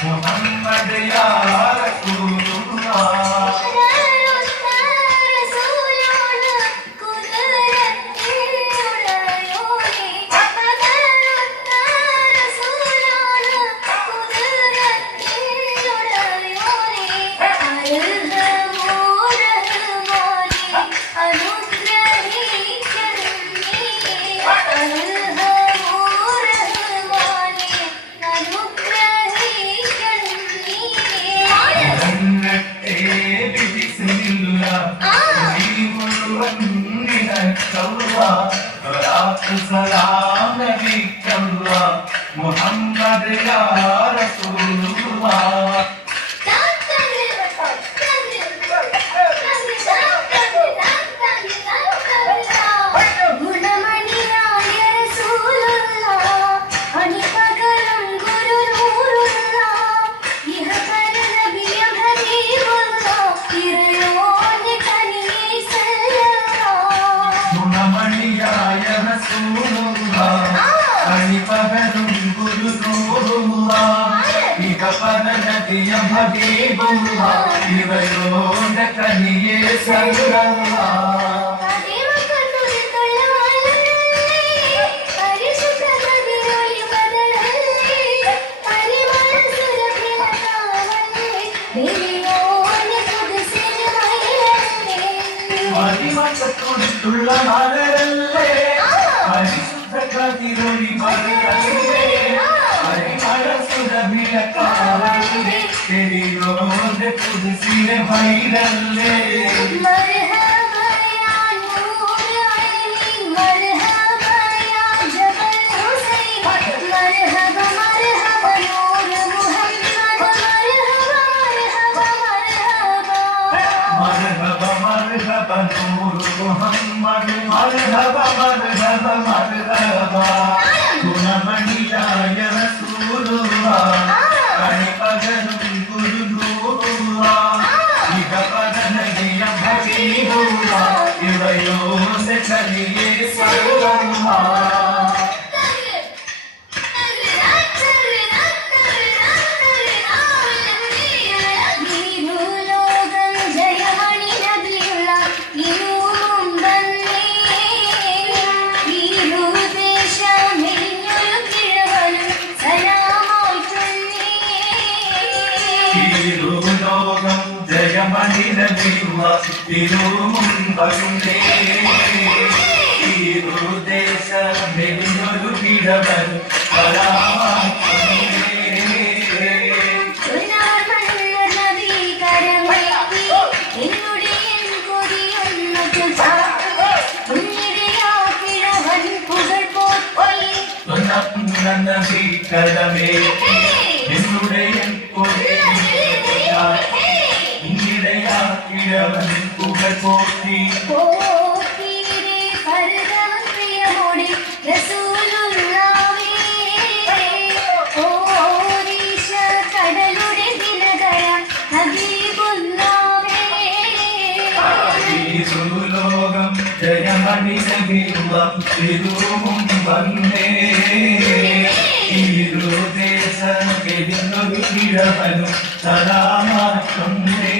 മുഹമ്മദ് യാ റസൂലുള്ളാഹ് सलाम नबीक अल्लाह मुहम्मद या रसूलुल्लाह नबी हबीबुल्लाह इवयोंde कनिये सल्लल्लाह മദിമത്തുള്ള മലരല്ലേ പരിശുദ്ധ കതിരൊളി മലരല്ലേ പരിമള സുരഭിയ കാവലേ തെരിയോന്റെ കുതിസിലെ ഭൈരല്ലേ മർഹബ യാ നൂർ ഐനി മർഹബ യാ ജബൽ ഹുസൈൻ മർഹബ മർഹബ നൂർ മുഹമ്മദ് മർഹബ മർഹബ മർഹബ നൂർ മുഹമ്മദ് മർഹബ മർഹബ മർഹബ ഗുണമണിയായ റസൂലുള്ളാഹ് കനിപകരും ഗുരുനൂറുള്ളാഹ് ഇഹപദനദിയ ഹബീബുള്ളാഹ് ഇവയോന്റെ കനിയെ സല്ലല്ലാഹ് ജയമണി നബിയുള്ള തിരുമുൻ വരുന്നേ തിരുദേശമെന്നൊരു കിഴവൻ നബി കടമേ എന്നുடைய കിഴവൻ പുകൾ പോറ്റി പോറ്റിരെ പരമപ്രിയമോടെ റസൂലുള്ളാഹി ഓരീശ കടലുടെ ദിനകര ഹബീബുള്ളാഹി ലോകം ജയമണി നബിയുള്ള തിരുമുൻ വന്നേ ഇരുദേശമെന്നൊരു കിഴവനും സലാമാക്കുന്നേ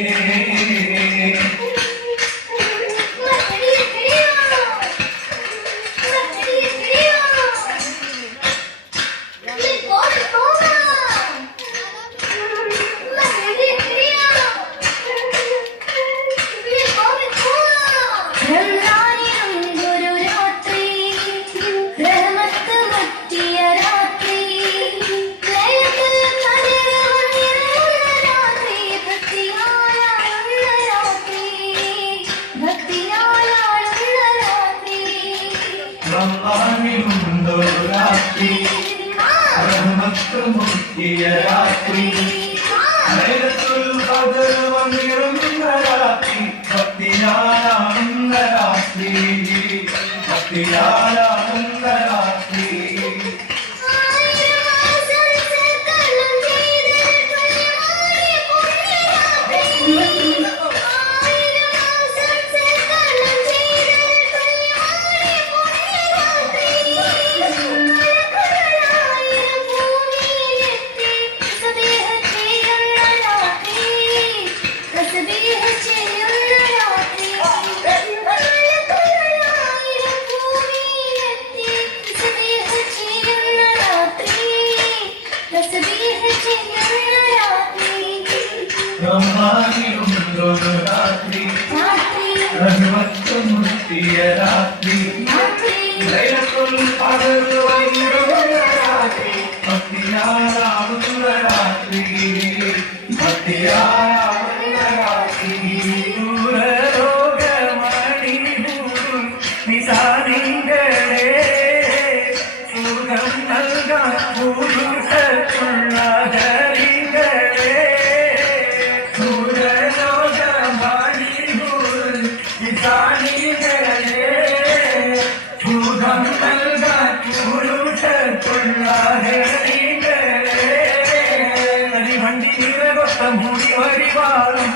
മുക്കിയ രാത്രി ലൈലത്തുൽ ഖദർ വന്നിരുന്ന രാത്രി ഭക്തിയാലാകുന്ന രാത്രി ഭക്തിയാലാകുന്ന രാത്രി ബ്രഹ്മാവിലുണ്ടൊരു രാത്രി സർവത്വമുത്തിയ രാത്രി ലൈലത്തുൽ ഖദർ വന്നിടുന്ന രാത്രി ഭക്തിയാലാവുന്ന രാത്രി ഭക്തിയാലാവുന്ന രാത്രി ദൂരലോകമണിപൂരും നിസാനികളെ സുഖം നൽകാൻ പൂരുഷത്തുള്ള മൂടി വരിവാളും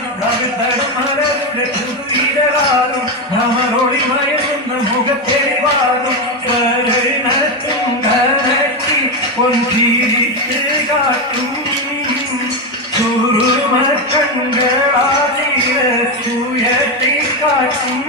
മലരുടെ പുതുവിരലാലും നമ്മളൊളി മയങ്ങുന്ന മുഖത്തെരിവാളും നനത്തി പൊന്തിരിച്ച് കാട്ടും ചുരുമക്കണ്ണുകളാതിര ചുയത്തി കാട്ടും